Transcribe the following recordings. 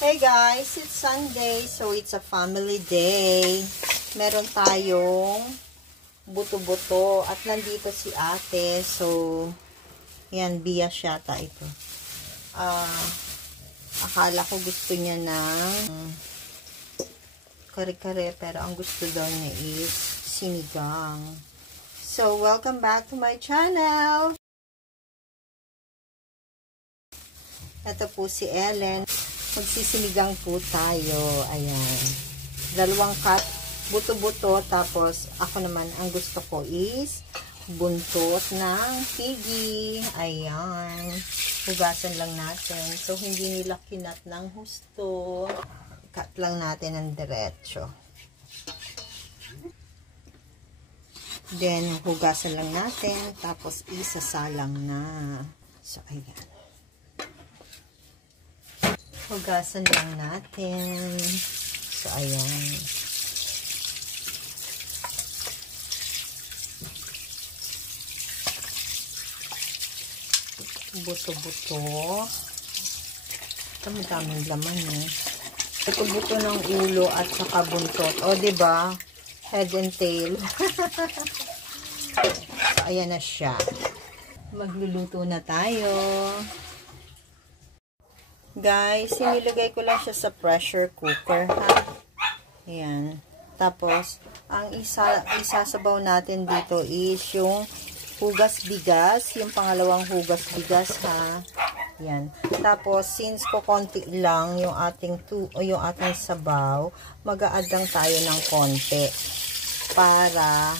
Hey guys, it's Sunday, so it's a family day. Meron tayong buto-buto at nandito si ate, so yan, bias yata ito. Akala ko gusto niya ng kare-kare, pero ang gusto daw niya is sinigang. So, welcome back to my channel. Ito po si Ellen. Magsisinigang po tayo. Ayan. Dalawang cut, buto-buto. Tapos, ako naman, ang gusto ko is buntot ng pigi. Ayan. Hugasan lang natin. So, hindi nila kinat ng husto. Cut lang natin ng diretso. Then, hugasan lang natin. Tapos, isasalang na. So, ayan. Hugasan lang natin. So, ayan. Buto-buto. Daming laman, eh. Buto-buto ng ulo at saka buntot. O, diba? Head and tail. So, ayan na siya. Magluluto na tayo. Guys, inilagay ko lang siya sa pressure cooker, ha? Ayan. Tapos, ang isasabaw natin dito is yung hugas bigas. Yung pangalawang hugas bigas, ha? Ayan. Tapos, since ko konti lang yung ating sabaw, mag-a-add lang tayo ng konti para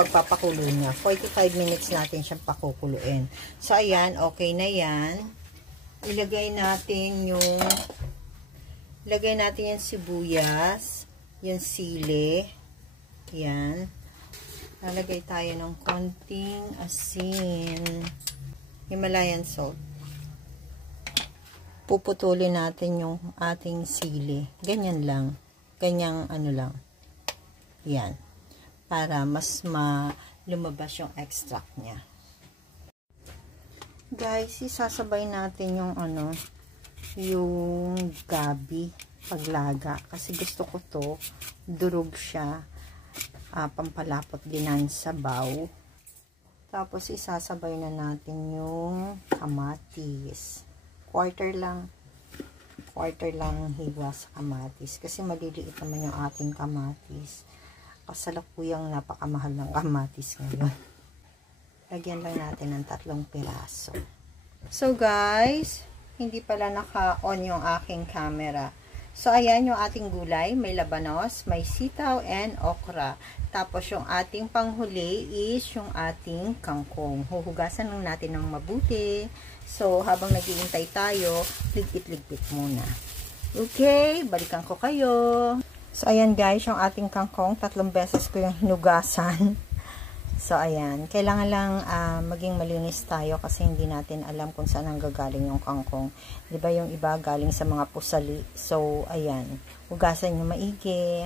pagpapakulo niya. 45 minutes natin siyang pakukuluin. So, ayan. Okay na yan. Ilagay natin yung sibuyas, yung sili. Yan. Lalagay tayo ng konting asin. Himalayan salt. Puputulin natin yung ating sili. Ganyan lang. Ganyang ano lang. Yan. Para mas lumabas yung extract niya. Guys, isasabay natin yung gabi paglaga. Kasi gusto ko to, durog siya. Pampalapot din ang sabaw. Tapos, isasabay na natin yung kamatis. Quarter lang hiwa sa kamatis. Kasi maliliit naman yung ating kamatis. Kasalukuyang napakamahal ng kamatis ngayon. Lagyan lang natin ng 3 piraso. So guys, hindi pala naka-on yung aking camera. So ayan yung ating gulay. May labanos, may sitaw, and okra. Tapos yung ating panghuli is yung ating kangkong. Huhugasan lang natin ng mabuti. So habang naghihintay tayo, ligpit-ligpit muna. Okay, balikan ko kayo. So ayan guys, yung ating kangkong, 3 beses ko yung hinugasan. So, ayan. Kailangan lang maging malinis tayo kasi hindi natin alam kung saan ang gagaling yung kangkong. Diba yung iba galing sa mga pusali? So, ayan. Hugasan nyo maigi.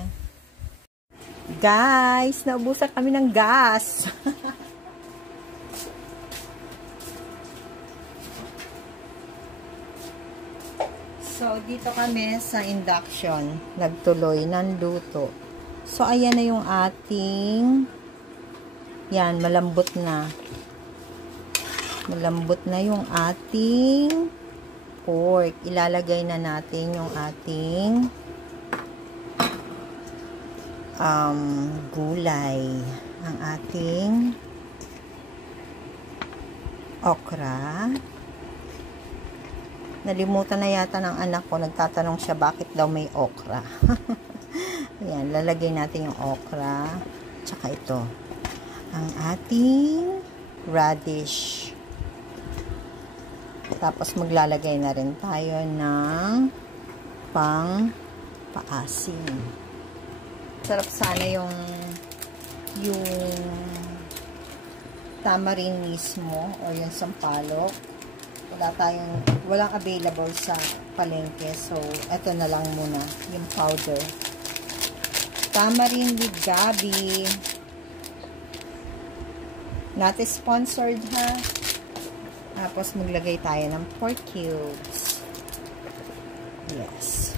Guys, naubusan kami ng gas. So, dito kami sa induction. Nagtuloy ng luto. So, ayan na yung ating... Yan, malambot na. Malambot na yung ating pork. Ilalagay na natin yung ating gulay. Ang ating okra. Nalimutan na yata ng anak ko. Nagtatanong siya bakit daw may okra. Yan, lalagay natin yung okra. Tsaka ito. Ang ating radish. Tapos maglalagay na rin tayo ng pang-paasim. Sarap sana yung tamarin mismo o yung sampalok. Walang available sa palengke. So, ito na lang muna yung powder. Tamarin with gabi. Not sponsored, ha? Tapos, maglagay tayo ng pork cubes. Yes.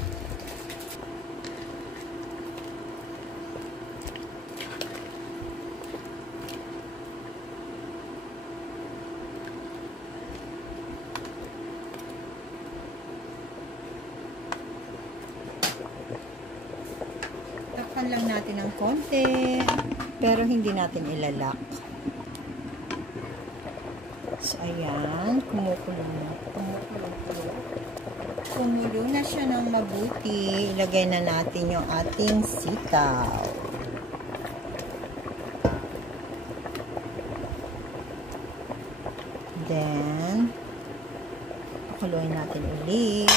Takpan lang natin ng konti, pero hindi natin ilalak. So, ayan, kumukulo na. Kumulo na siya ng mabuti. Ilagay na natin yung ating sitaw. Then, pakuluin natin ulit.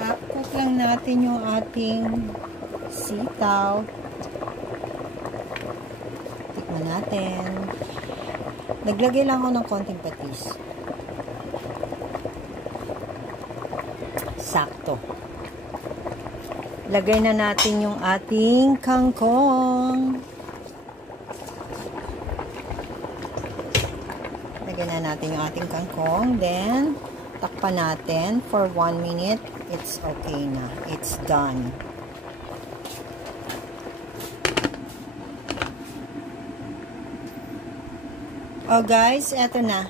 Half-cook lang natin yung ating sitaw. Tikman natin. Naglagay lang ako ng konting patis. Sakto. Lagay na natin yung ating kangkong. Lagay na natin yung ating kangkong. Then, takpan natin for 1 minute. It's okay na. It's done. Oh guys, eto na.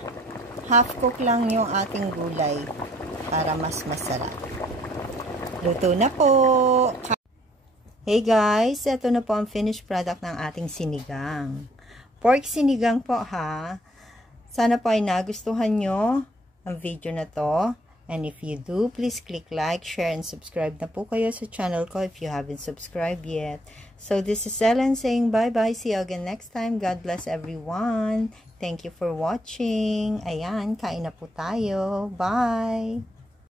Half cook lang yung ating gulay para mas masarap. Luto na po! Hey guys, eto na po ang finished product ng ating sinigang. Pork sinigang po ha. Sana po ay nagustuhan nyo ang video na to. And if you do, please click like, share, and subscribe na po kayo sa channel ko if you haven't subscribed yet. So this is Ellen saying bye-bye. See you again next time. God bless everyone. Thank you for watching. Ayan, kain na po tayo. Bye!